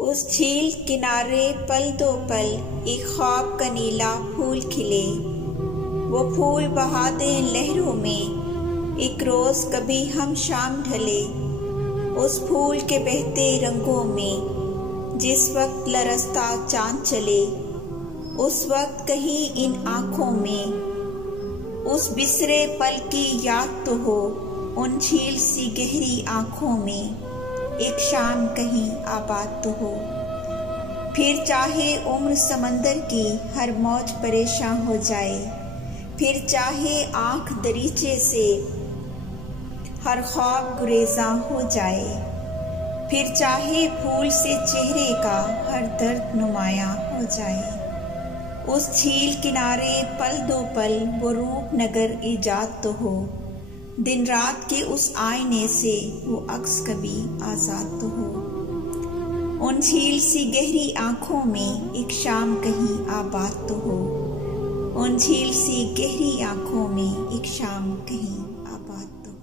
उस झील किनारे पल दो पल एक ख्वाब का नीला फूल खिले। वो फूल बहा दें लहरों में, एक रोज कभी हम शाम ढले। उस फूल के बहते रंगों में जिस वक्त लरसता चांद चले, उस वक्त कहीं इन आँखों में उस बिसरे पल की याद तो हो। उन झील सी गहरी आँखों में एक शाम कहीं आबाद तो हो। फिर चाहे उम्र समंदर की हर मौज परेशान हो जाए, फिर चाहे आँख दरीचे से हर ख्वाब गुरेज़ां हो जाए, फिर चाहे फूल से चेहरे का हर दर्द नुमायां हो जाए। उस झील किनारे पल दो पल वो रूपनगर ईजाद तो हो। दिन रात के उस आईने से वो अक्स कभी आजाद तो हो। उन झील सी गहरी आँखों में एक शाम कहीं आबाद तो हो। उन झील सी गहरी आँखों में एक शाम कहीं आबाद तो हो।